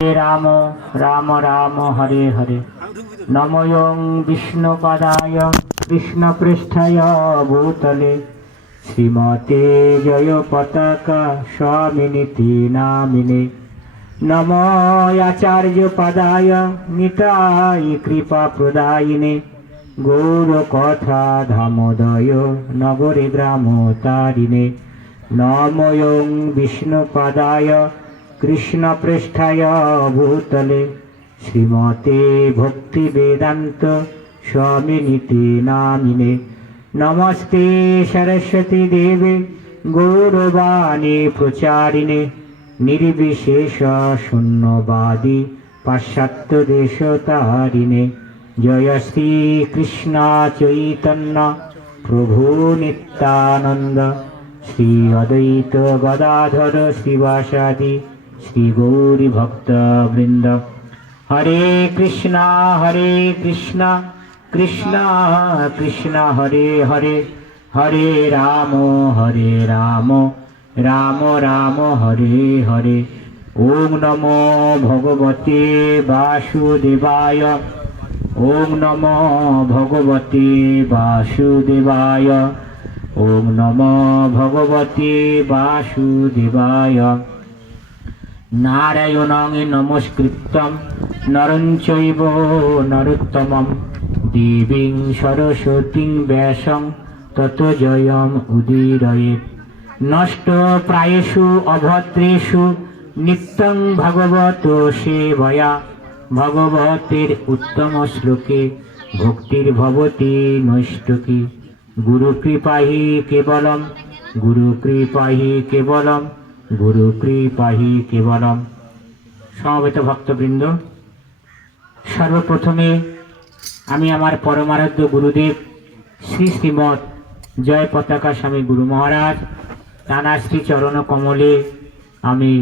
রাম রাম রাম হরে হরে নময়ং বিষ্ণুপদায় কৃষ্ণপৃষ্ঠায় ভূতলে শ্রীমতে জয় পতাকা স্বামিনীতি নামিনে নম আচার্য পদায় নিতাই কৃপা প্রদায়িনে গৌর কথা ধামোদয় নগরে গ্রাম তারিণে নময়ং বিষ্ণুপদায় কৃষ্ণপৃষ্ঠায় ভূতলে শ্রীমতে ভক্তি বেদান্ত স্বামিনীতি নামিনে নমস্তে সরস্বতী দেবে গৌরবাণী প্রচারিণে নির্বিশেষ শূন্যবাদী পাশ্চাত্য দেশতারিণে জয় শ্রী কৃষ্ণ চৈতন্য প্রভু নিত্যানন্দ শ্রী অদ্বৈত গদাধর শ্রীবাসাদি শ্রী গৌরী ভক্ত বৃন্দ। হরে কৃষ্ণ কৃষ্ণ কৃষ্ণ হরে হরে হরে রাম রাম রাম হরে হরে। ওম নমো ভগবতে বাসুদেবায় ওম নমো ভগবতে বাসুদেবায় ওম নমো ভগবতে বাসুদেবায়। নারায়ণং নমস্কৃত্যং নরং চৈব নরোত্তমং দেবীং সরস্বতীং ব্যাসং ততো জয়ং উদীরয়েৎ। নষ্ট প্রায়েষু অভদ্রেষু নিত্যং ভগবত সেবয়া ভগবতের উত্তম শ্লোকে ভক্তির ভবতি নৈষ্ঠকি। গুরু কৃপাহি কেবলম গুরু কৃপাহি কেবলম গুরু কৃপাহি কেবলম। সমবেত ভক্তবৃন্দ, সর্বপ্রথমে আমি আমার পরমারাধ্য গুরুদেব শ্রী শ্রীমৎ জয় পতাকা স্বামী গুরু মহারাজ তাঁর শ্রী চরণ কমলে আমি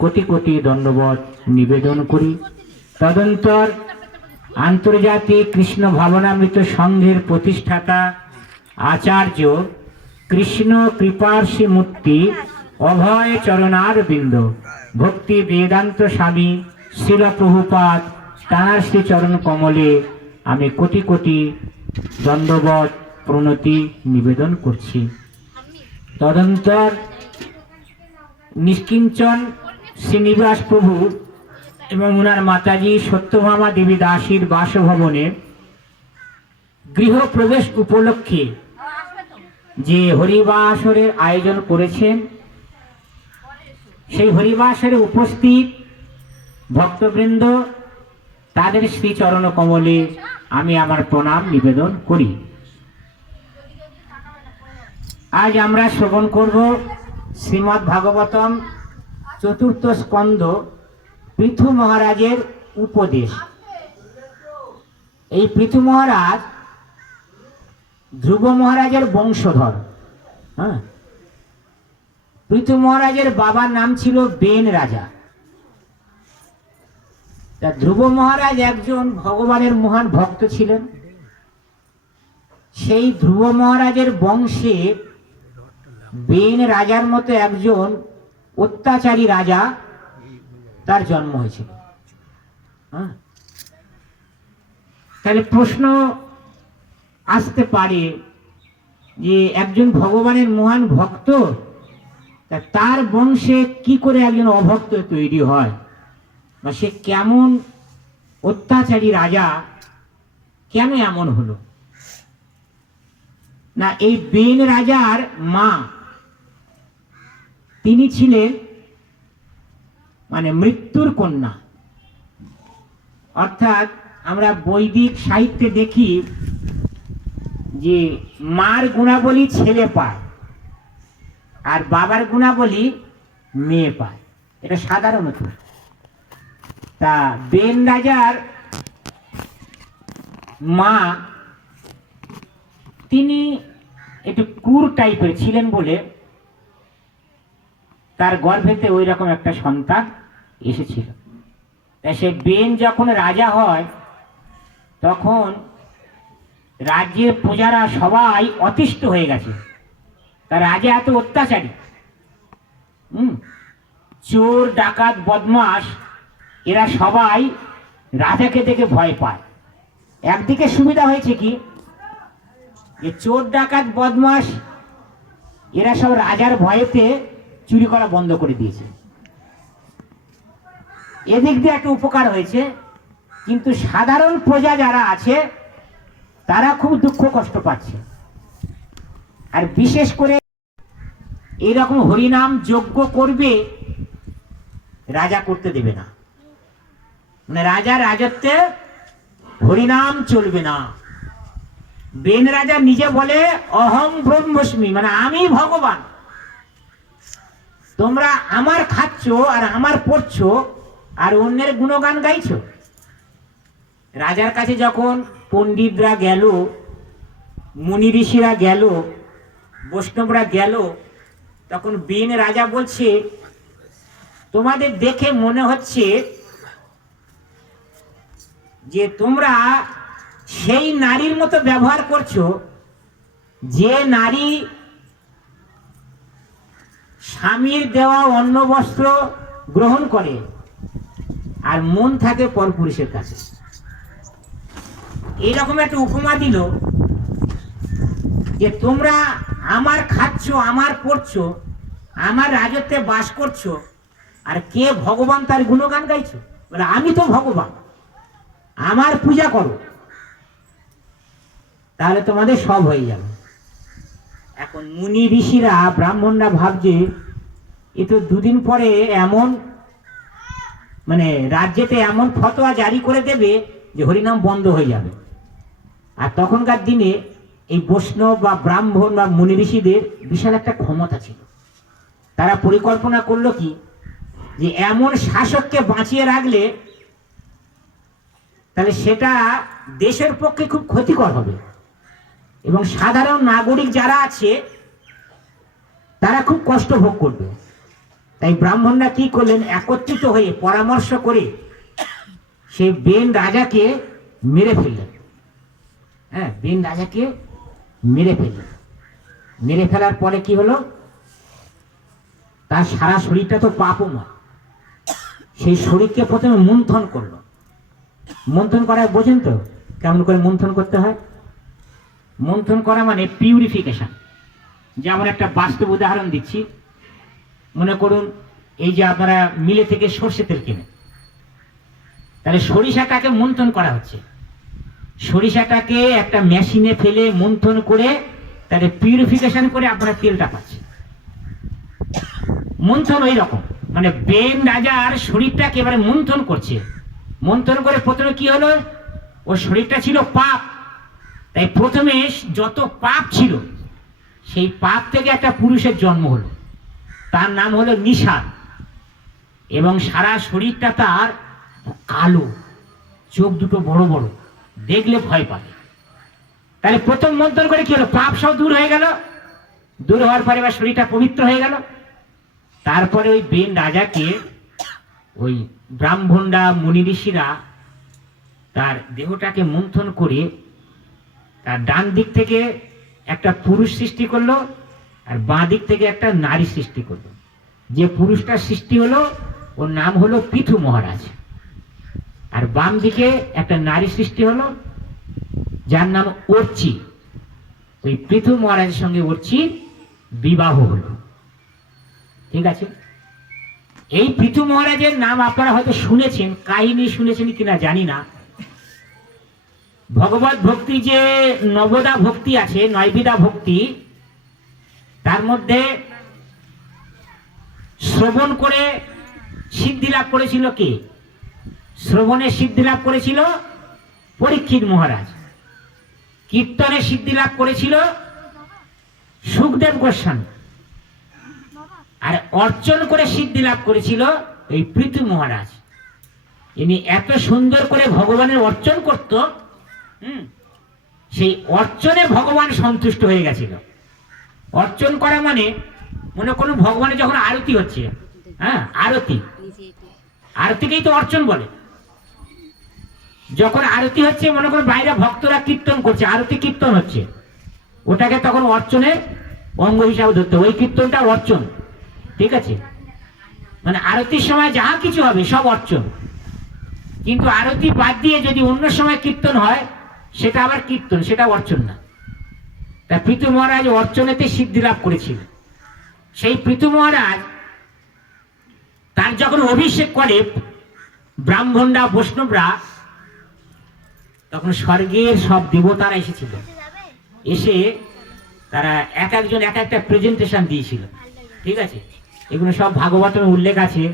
কোটি কোটি দণ্ডবত নিবেদন করি। তদন্তর আন্তর্জাতিক কৃষ্ণ ভাবনামৃত সংঘের প্রতিষ্ঠাতা আচার্য কৃষ্ণ কৃপার্ষি মূর্তি অভয় চরণার বৃন্দ ভক্তি বেদান্ত স্বামী শিল প্রভুপাদ তাঁর শ্রী চরণ কমলে আমি কোটি কোটি দণ্ডবত প্রণতি নিবেদন করছি। তদন্তর নিষ্কিঞ্চন শ্রীনিবাস প্রভু এবং ওনার মাতাজি সত্যভামা দেবী দাসীর বাসভবনে গৃহপ্রবেশ উপলক্ষে যে হরিবাসরের আয়োজন করেছেন, সেই হরিবাসরে উপস্থিত ভক্তবৃন্দ তাদের শ্রীচরণ কমলে আমি আমার প্রণাম নিবেদন করি। আজ আমরা শ্রবণ করব শ্রীমদ্ ভাগবতম চতুর্থ স্কন্ধ পৃথু মহারাজের উপদেশ। এই পৃথু মহারাজ ধ্রুব মহারাজের বংশধর। পৃথু মহারাজের বাবার নাম ছিল বেন রাজা। তা ধ্রুব মহারাজ একজন ভগবানের মহান ভক্ত ছিলেন। সেই ধ্রুব মহারাজের বংশে বেন রাজার মতো একজন অত্যাচারী রাজা তার জন্ম হয়েছিল। তাহলে প্রশ্ন আসতে পারে যে একজন ভগবানের মহান ভক্ত, তার বংশে কি করে একজন অভক্ত তৈরি হয়, বা সে কেমন অত্যাচারী রাজা, কেন এমন হলো? না, এই বেন রাজার মা তিনি ছিলেন মৃত্যুর কন্যা। অর্থাৎ আমরা বৈদিক সাহিত্যে দেখি যে মার গুণাবলী ছেলে পায় আর বাবার গুণাবলী মেয়ে পায়, এটা সাধারণত। তা বেন রাজার মা তিনি একটু ক্রূর টাইপের ছিলেন বলে তার গর্ভেতে ওই রকম একটা সন্তান এসেছিল। তাই সে বেন যখন রাজা হয় তখন রাজ্যের প্রজারা সবাই অতিষ্ঠ হয়ে গেছে, তার রাজা এত অত্যাচারী। চোর ডাকাত বদমাস এরা সবাই রাজাকে দেখে ভয় পায়। একদিকে সুবিধা হয়েছে কি, যে চোর ডাকাত বদমাস এরা সব রাজার ভয়েতে চুরি করা বন্ধ করে দিয়েছে। এদিক দিয়ে একটা উপকার হয়েছে, কিন্তু সাধারণ প্রজা যারা আছে তারা খুব দুঃখ কষ্ট পাচ্ছে। আর বিশেষ করে এইরকম হরিনাম যজ্ঞ করবে রাজা করতে দেবে না, মানে রাজার রাজত্বে হরিনাম চলবে না। বেন রাজা নিজে বলে অহং ব্রহ্মস্মি, মানে আমি ভগবান, তোমরা আমার খাচ্ছ আর আমার পড়ছো আর অন্যের গুণগান গাইছো। রাজার কাছে যখন পণ্ডিতরা গেল, মুনি ঋষিরা গেল, বৈষ্ণবরা গেল, তখন বেন রাজা বলছে তোমাদের দেখে মনে হচ্ছে যে তোমরা সেই নারীর মতো ব্যবহার করছো যে নারী স্বামীর দেওয়া অন্ন বস্ত্র গ্রহণ করে আর মন থাকে পরপুরুষের কাছে। এইরকম একটা উপমা দিল যে তোমরা আমার খাচ্ছ, আমার পড়ছো, আমার রাজত্বে বাস করছো, আর কে ভগবান তার গুণগান গাইছো। বলে আমি তো ভগবান, আমার পূজা করো, তাহলে তোমাদের সব হয়ে যাবে। এখন মুনি ঋষিরা ব্রাহ্মণরা ভাবছে এ তো দুদিন পরে এমন মানে রাজ্যেতে এমন ফতোয়া জারি করে দেবে যে হরিনাম বন্ধ হয়ে যাবে। আর তখনকার দিনে এই বৈষ্ণব বা ব্রাহ্মণ বা মুনি ঋষিদের বিশাল একটা ক্ষমতা ছিল। তারা পরিকল্পনা করলো কি, যে এমন শাসককে বাঁচিয়ে রাখলে তাহলে সেটা দেশের পক্ষে খুব ক্ষতিকর হবে এবং সাধারণ নাগরিক যারা আছে তারা খুব কষ্ট ভোগ করবে। তাই ব্রাহ্মণরা কি করলেন, একত্রিত হয়ে পরামর্শ করে সেই বেন রাজাকে মেরে ফেললেন। হ্যাঁ, বেন রাজাকে মেরে ফেললেন। মেরে ফেলার পরে কি হলো, তার সারা শরীরটা তো পাপময়, সেই শরীরকে প্রথমে মন্থন করলো। মন্থন করা বোঝেন তো কেমন করে মন্থন করতে হয়? মন্থন করা মানে পিউরিফিকেশন। যেমন একটা বাস্তব উদাহরণ দিচ্ছি, মনে করুন এই যে আপনারা মিলে থেকে সর্ষে তেল কেনেন, তাহলে সরিষাটাকে মন্থন করা হচ্ছে। সরিষাটাকে একটা মেশিনে ফেলে মন্থন করে তাহলে পিউরিফিকেশন করে আপনারা তেলটা পাচ্ছেন। মন্থন ওই রকম, মানে বেন রাজার শরীরটাকে এবারে মন্থন করছে। মন্থন করে প্রথমে কি হলো, ওর শরীরটা ছিল পাপ, তাই প্রথমে যত পাপ ছিল সেই পাপ থেকে একটা পুরুষের জন্ম হলো, তার নাম হলো নিষাদ, এবং সারা শরীরটা তার কালো, চোখ দুটো বড় বড়, দেখলে ভয় পাবে। তাহলে প্রথম মন্থন করে কি হলো, পাপ সব দূর হয়ে গেল। দূর হওয়ার পরে এবার শরীরটা পবিত্র হয়ে গেল। তারপরে ওই বেন রাজাকে ওই ব্রাহ্মণরা মুনি ঋষিরা তার দেহটাকে মন্থন করে তার ডান দিক থেকে একটা পুরুষ সৃষ্টি করলো আর বাঁ দিক থেকে একটা নারী সৃষ্টি করলো। যে পুরুষটা সৃষ্টি হলো ওর নাম হলো পৃথু মহারাজ, আর বাম দিকে একটা নারী সৃষ্টি হলো যার নাম অর্চি। ওই পৃথু মহারাজের সঙ্গে অর্চির বিবাহ হলো। ঠিক আছে, এই পৃথু মহারাজের নাম আপনারা হয়তো শুনেছেন, কাহিনী শুনেছেন কিনা জানি না। ভগবত ভক্তি যে নবদা ভক্তি আছে, নয়বিধা ভক্তি, তার মধ্যে শ্রবণ করে সিদ্ধি লাভ করেছিল কে? শ্রবণে সিদ্ধি লাভ করেছিল পরীক্ষিত মহারাজ। কীর্তনে সিদ্ধি লাভ করেছিল সুখদেব গোস্বামী। আর অর্চন করে সিদ্ধি লাভ করেছিল এই পৃথু মহারাজ। ইনি এত সুন্দর করে ভগবানের অর্চন করত, সেই অর্চনে ভগবান সন্তুষ্ট হয়ে গেছিল। অর্চন করা মানে মনে করুন ভগবানের যখন আরতি হচ্ছে, হ্যাঁ আরতি, আরতিকেই তো অর্চন বলে। যখন আরতি হচ্ছে মনে করুন বাইরে ভক্তরা কীর্তন করছে, আরতি কীর্তন হচ্ছে, ওটাকে তখন অর্চনের অঙ্গ হিসাবে ধরতে, ওই কীর্তনটা অর্চন। ঠিক আছে, মানে আরতির সময় যাহা কিছু হবে সব অর্চন। কিন্তু আরতি বাদ দিয়ে যদি অন্য সময় কীর্তন হয় সেটা আবার কীর্তন, সেটা অর্চন না। তা পৃথু মহারাজ অর্চনেতে সিদ্ধি লাভ করেছিল। সেই পৃথু মহারাজ তার যখন অভিষেক করে ব্রাহ্মণরা বৈষ্ণবরা, তখন স্বর্গের সব দেবতারা এসেছিল। এসে তারা এক একজন এক একটা প্রেজেন্টেশন দিয়েছিল। ঠিক আছে, এগুলো সব ভাগবতের উল্লেখ আছে।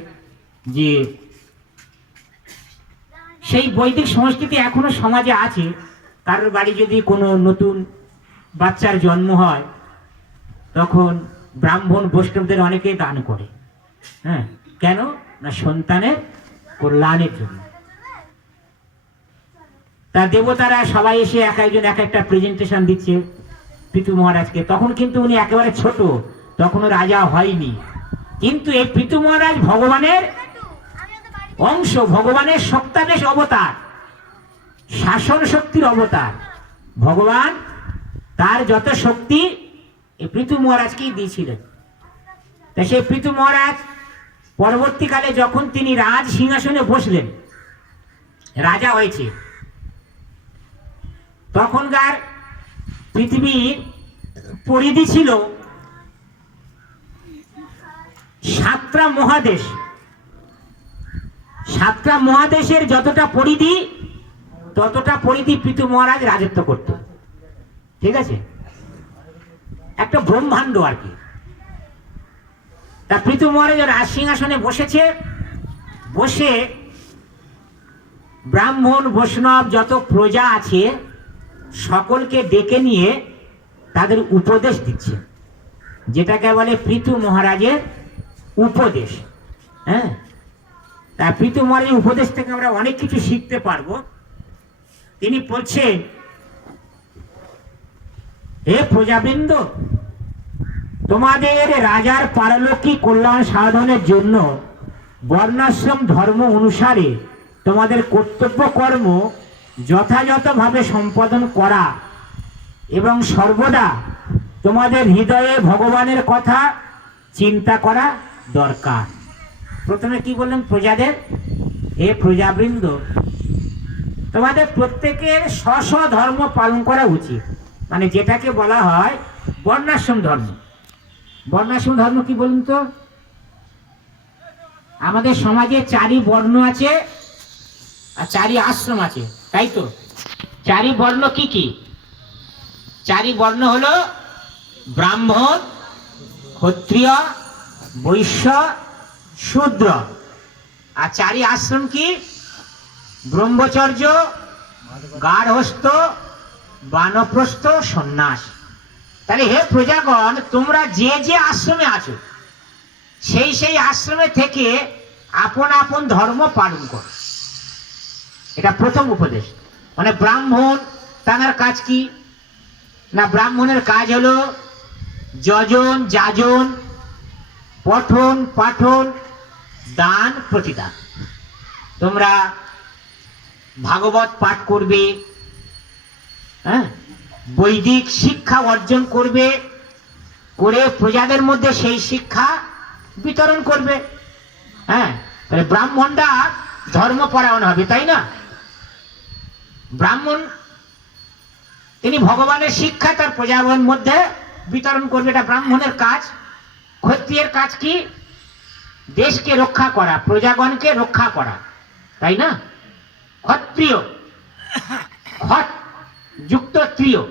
যে সেই বৈদিক সংস্কৃতি এখনো সমাজে আছে। কারোর বাড়ি যদি কোনো নতুন বাচ্চার জন্ম হয়, তখন ব্রাহ্মণ বৈষ্ণবদের অনেকে দান করে। হ্যাঁ, কেন না? সন্তানের কল্যাণের জন্য। তা দেবতারা সবাই এসে এক একজন এক একটা প্রেজেন্টেশন দিচ্ছে পৃথু মহারাজকে। তখন কিন্তু উনি একেবারে ছোট, তখনও রাজা হয়নি। কিন্তু এই পৃথু মহারাজ ভগবানের অংশ, ভগবানের সত্তাদেশ অবতার, শাসন শক্তির অবতার। ভগবান তার যত শক্তি এই পৃথু মহারাজকেই দিয়েছিলেন। তা সেই পৃথু মহারাজ পরবর্তীকালে যখন তিনি রাজ সিংহাসনে বসলেন, রাজা হয়েছে, তখনকার পৃথিবীর পরিধি ছিল 7টা মহাদেশ। 7টা মহাদেশের যতটা পরিধি, ততটা পরিধি পৃথু মহারাজ রাজত্ব করত। ঠিক আছে, একটা ব্রহ্মাণ্ড আর কি। তা পৃথু মহারাজ রাজ সিংহাসনে বসেছে, বসে ব্রাহ্মণ বৈষ্ণব যত প্রজা আছে সকলকে ডেকে নিয়ে তাদের উপদেশ দিচ্ছে, যেটাকে বলে পৃথু মহারাজের উপদেশ। হ্যাঁ, তা পৃথু মহারাজের উপদেশ থেকে আমরা অনেক কিছু শিখতে পারবো। তিনি বলছেন, হে প্রজাবৃন্দ, তোমাদের রাজার পারলৌকিক কল্যাণ সাধনের জন্য বর্ণাশ্রম ধর্ম অনুসারে তোমাদের কর্তব্য কর্ম যথাযথভাবে সম্পাদন করা এবং সর্বদা তোমাদের হৃদয়ে ভগবানের কথা চিন্তা করা দরকার। প্রথমে কি বললেন? প্রজাদের, হে প্রজাবৃন্দ, তোমাদের প্রত্যেকের স্ব স্ব ধর্ম পালন করা উচিত। মানে যেটাকে বলা হয় বর্ণাশ্রম ধর্ম। বর্ণাশ্রম ধর্ম কি বলুন তো? আমাদের সমাজে 4ই বর্ণ আছে আর 4ই আশ্রম আছে, তাই তো? 4ই বর্ণ কি কি? 4ই বর্ণ হলো ব্রাহ্মণ, ক্ষত্রিয়, বৈশ্য, শূদ্র। আর 4ই আশ্রম কি? ব্রহ্মচর্য, গার্হস্থ্য, বানপ্রস্থ, সন্ন্যাস। তাহলে হে প্রজাগণ, তোমরা যে যে আশ্রমে আছো সেই সেই আশ্রমে থেকে আপন আপন ধর্ম পালন করো। এটা প্রথম উপদেশ। মানে ব্রাহ্মণ, তার কাজ কি না? ব্রাহ্মণের কাজ হলো যজন, যাজন, পঠন পাঠন, দান প্রতিদান। তোমরা ভাগবত পাঠ করবে, হ্যাঁ, বৈদিক শিক্ষা অর্জন করবে, করে প্রজাদের মধ্যে সেই শিক্ষা বিতরণ করবে। হ্যাঁ, তাহলে ব্রাহ্মণরা ধর্মপরায়ণ হবে, তাই না? ব্রাহ্মণ তিনি ভগবানের শিক্ষা তার প্রজাগণের মধ্যে বিতরণ করবে, এটা ব্রাহ্মণের কাজ। ক্ষত্রিয়ের কাজ কি? দেশকে রক্ষা করা, প্রজাগণকে রক্ষা করা, তাই না? ক্ষত্রিয়, খট যুক্ত ত্রিয়।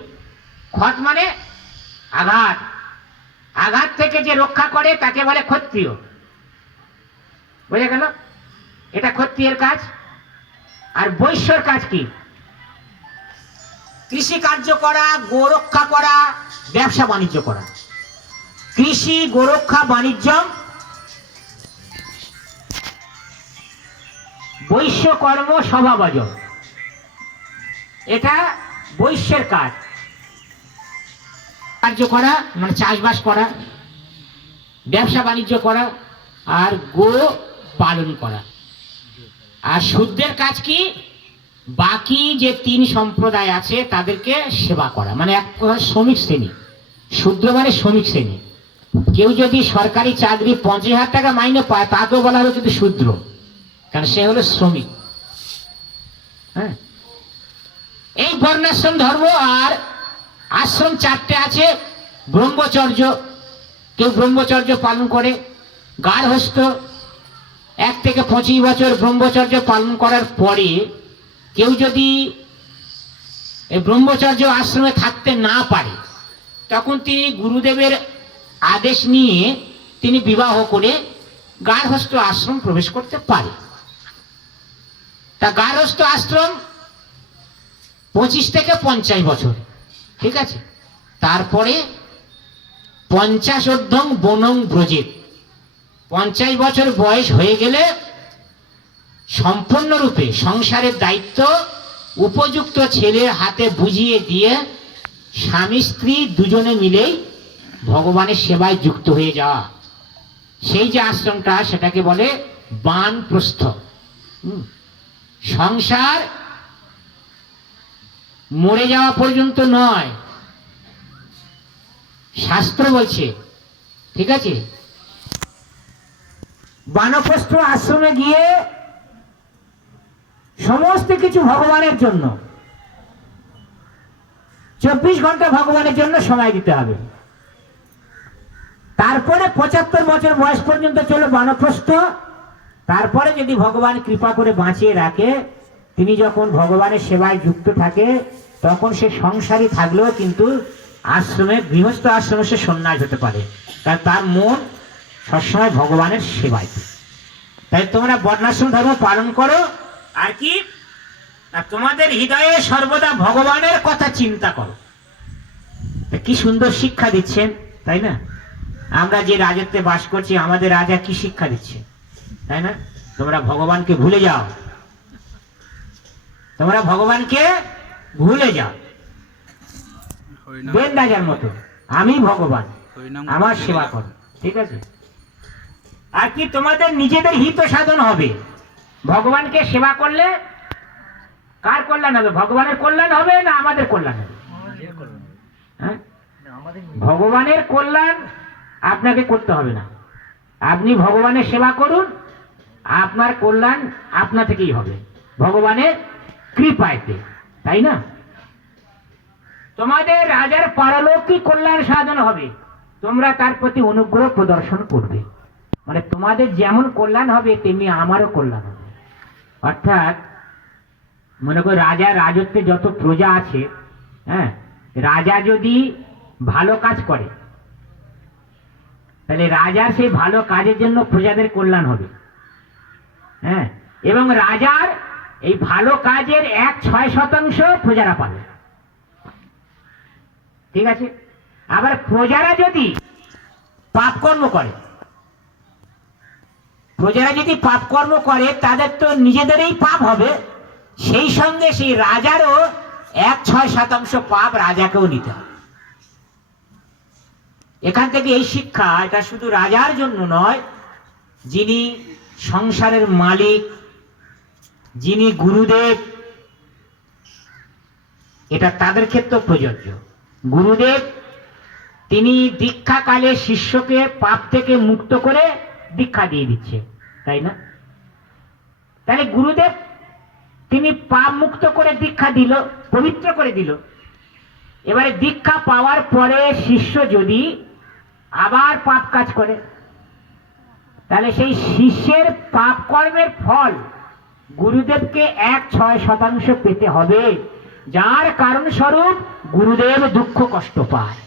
খট মানে আঘাত, আঘাত থেকে যে রক্ষা করে তাকে বলে ক্ষত্রিয়। বুঝে গেল? এটা ক্ষত্রিয়ের কাজ। আর বৈশ্যর কাজ কি? কৃষি কার্য করা, গোরক্ষা করা, ব্যবসা বাণিজ্য করা। কৃষি, গোরক্ষা, বাণিজ্য বৈশ্য কর্ম স্বভাবজ, এটা বৈশ্যের কাজ। কার্য করা মানে চাষবাস করা, ব্যবসা বাণিজ্য করা, আর গো পালন করা। আর শূদ্রের কাজ কি? বাকি যে 3 সম্প্রদায় আছে তাদেরকে সেবা করা, মানে এক প্রকার শ্রমিক শ্রেণী। শূদ্র মানে শ্রমিক শ্রেণী। কেউ যদি সরকারি চাকরি 50,000 টাকা মাইনে পায়, তাকেও বলা হলো কিন্তু শূদ্র, কারণ সে হলো শ্রমিক। হ্যাঁ, এই বর্ণাশ্রম ধর্ম। আর আশ্রম চারটে আছে। ব্রহ্মচর্য, কেউ ব্রহ্মচর্য পালন করে। গার্হস্থ্য, 1 থেকে 25 বছর ব্রহ্মচর্য পালন করার পরে কেউ যদি এই ব্রহ্মচর্য আশ্রমে থাকতে না পারে, তখন তিনি গুরুদেবের আদেশ নিয়ে তিনি বিবাহ করে গার্হস্থ্য আশ্রম প্রবেশ করতে পারে। তা গার্হস্থ্য আশ্রম 25 থেকে 50 বছর, ঠিক আছে। তারপরে 50 ঊর্ধ্বং বনং ব্রজেত, 50 বছর বয়স হয়ে গেলে সম্পূর্ণরূপে সংসারের দায়িত্ব উপযুক্ত ছেলের হাতে বুঝিয়ে দিয়ে স্বামী স্ত্রী দুজনে মিলেই ভগবানের সেবায় যুক্ত হয়ে যাওয়া। সেই যে আশ্রমটা, সেটাকে বলে বানপ্রস্থ। সংসার মরে যাওয়া পর্যন্ত নয়, শাস্ত্র বলছে, ঠিক আছে। বানপ্রস্থ আশ্রমে গিয়ে সমস্ত কিছু ভগবানের জন্য, 24 ঘন্টা ভগবানের জন্য সময় দিতে হবে। তারপরে 75 বছর বয়স পর্যন্ত চলো বানপ্রস্থ। তারপরে যদি ভগবান কৃপা করে বাঁচিয়ে রাখে, তিনি যখন ভগবানের সেবায় যুক্ত থাকে, তখন সে সংসারী থাকলেও কিন্তু আশ্রমে, গৃহস্থ আশ্রমে সে সন্ন্যাস হতে পারে, কারণ তার মন সবসময় ভগবানের সেবায়। তাই তোমরা বর্ণাশ্রম ধর্ম পালন করো। আর কি, তোমাদের হৃদয়ে সর্বদা ভগবানের কথা চিন্তা করো। কি সুন্দর শিক্ষা দিচ্ছেন, তাই না? আমরা যে রাজত্বে বাস করছি, আমাদের রাজা কি শিক্ষা দিচ্ছে, তাই না? তোমরা ভগবানকে ভুলে যাও, তোমরা ভগবানকে ভুলে যাও। বেন রাজার মতো, আমি ভগবান, আমার সেবা করো, ঠিক আছে। আর কি, তোমাদের নিজেদের হিত সাধন হবে। ভগবানকে সেবা করলে কার কল্যাণ হবে? ভগবানের কল্যাণ হবে না আমাদের কল্যাণ হবে? হ্যাঁ, ভগবানের কল্যাণ আপনাকে করতে হবে না। আপনি ভগবানের সেবা করুন, আপনার কল্যাণ আপনা থেকেই হবে, ভগবানের কৃপাতে, তাই না? তোমাদের রাজার পারলৌকিক কল্যাণ সাধন হবে, তোমরা তার প্রতি অনুগ্রহ প্রদর্শন করবে। মানে তোমাদের যেমন কল্যাণ হবে, তেমনি আমারও কল্যাণ হবে। অর্থাৎ মনে করো, রাজা রাজত্বে যত প্রজা আছে, হ্যাঁ, রাজা যদি ভালো কাজ করে, তাহলে রাজার সেই ভালো কাজের জন্য প্রজাদের কল্যাণ হবে। হ্যাঁ, এবং রাজার এই ভালো কাজের 1/6 প্রজারা পাবে, ঠিক আছে। আবার প্রজারা যদি পাপ কর্ম করে, প্রজারা যদি পাপ কর্ম করে, তাদের তো নিজেদেরই পাপ হবে, সেই সঙ্গে সেই রাজারও 1/6 পাপ রাজাকেও নিতে হবে। এখান থেকে এই শিক্ষা, এটা শুধু রাজার জন্য নয়, যিনি সংসারের মালিক, যিনি গুরুদেব, এটা তাদের ক্ষেত্রে প্রযোজ্য। গুরুদেব তিনি দীক্ষাকালে শিষ্যকে পাপ থেকে মুক্ত করে দীক্ষা দিয়ে দিচ্ছে, তাই না? তাহলে গুরুদেব তিনি পাপ মুক্ত করে দীক্ষা দিল, পবিত্র করে দিল। এবারে দীক্ষা পাওয়ার পরে শিষ্য যদি আবার পাপ কাজ করে, তাহলে সেই শিষ্যের পাপ কর্মের ফল গুরুদেবকে 1/6 পেতে হবে, যার কারণ স্বরূপ গুরুদেব দুঃখ কষ্ট পায়।